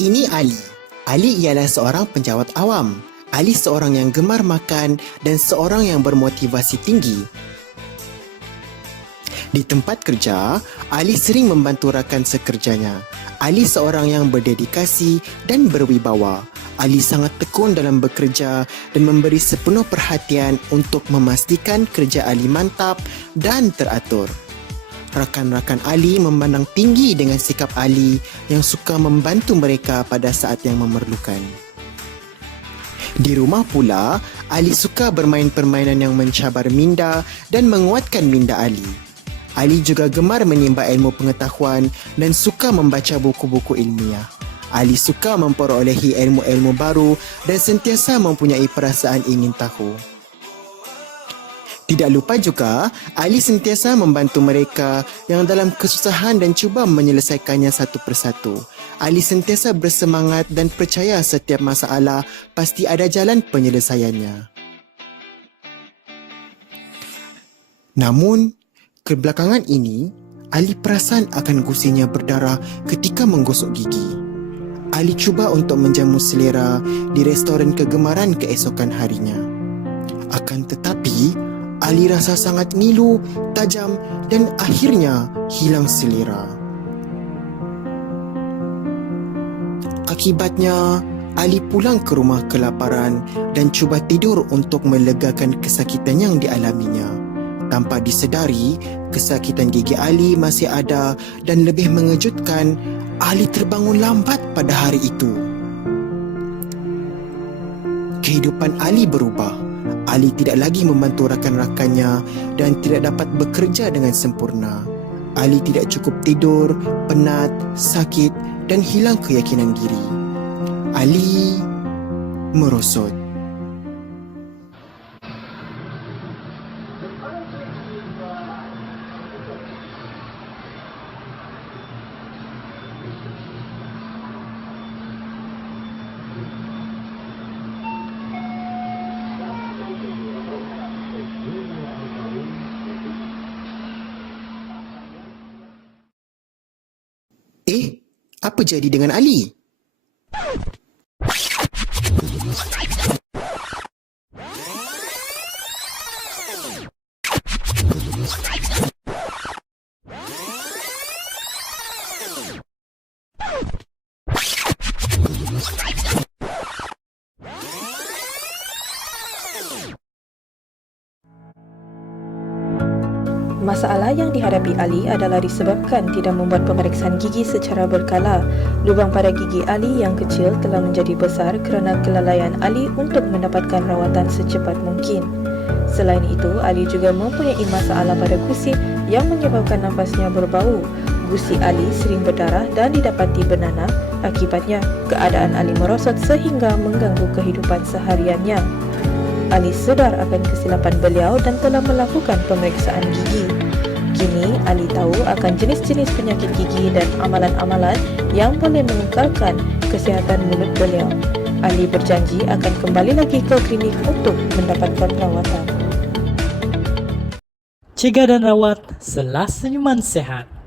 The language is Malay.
Ini Ali. Ali ialah seorang penjawat awam. Ali seorang yang gemar makan dan seorang yang bermotivasi tinggi. Di tempat kerja, Ali sering membantu rakan sekerjanya. Ali seorang yang berdedikasi dan berwibawa. Ali sangat tekun dalam bekerja dan memberi sepenuh perhatian untuk memastikan kerja Ali mantap dan teratur. Rakan-rakan Ali memandang tinggi dengan sikap Ali yang suka membantu mereka pada saat yang memerlukan. Di rumah pula, Ali suka bermain permainan yang mencabar minda dan menguatkan minda Ali. Ali juga gemar menimba ilmu pengetahuan dan suka membaca buku-buku ilmiah. Ali suka memperolehi ilmu-ilmu baru dan sentiasa mempunyai perasaan ingin tahu. Tidak lupa juga, Ali sentiasa membantu mereka yang dalam kesusahan dan cuba menyelesaikannya satu persatu. Ali sentiasa bersemangat dan percaya setiap masalah pasti ada jalan penyelesaiannya. Namun, kebelakangan ini, Ali perasan akan gusinya berdarah ketika menggosok gigi. Ali cuba untuk menjamu selera di restoran kegemaran keesokan harinya. Akan tetapi, Ali rasa sangat ngilu, tajam dan akhirnya hilang selera. Akibatnya, Ali pulang ke rumah kelaparan dan cuba tidur untuk melegakan kesakitan yang dialaminya. Tanpa disedari, kesakitan gigi Ali masih ada dan lebih mengejutkan, Ali terbangun lambat pada hari itu. Kehidupan Ali berubah. Ali tidak lagi membantu rakan-rakannya dan tidak dapat bekerja dengan sempurna. Ali tidak cukup tidur, penat, sakit dan hilang keyakinan diri. Ali merosot. Apa jadi dengan Ali? Masalah yang dihadapi Ali adalah disebabkan tidak membuat pemeriksaan gigi secara berkala. Lubang pada gigi Ali yang kecil telah menjadi besar kerana kelalaian Ali untuk mendapatkan rawatan secepat mungkin. Selain itu, Ali juga mempunyai masalah pada gusi yang menyebabkan nafasnya berbau. Gusi Ali sering berdarah dan didapati bernanah. Akibatnya, keadaan Ali merosot sehingga mengganggu kehidupan sehariannya. Ali sedar akan kesilapan beliau dan telah melakukan pemeriksaan gigi. Kini, Ali tahu akan jenis-jenis penyakit gigi dan amalan-amalan yang boleh mengekalkan kesihatan mulut beliau. Ali berjanji akan kembali lagi ke klinik untuk mendapatkan perawatan. Cegah dan rawat selas senyuman sehat.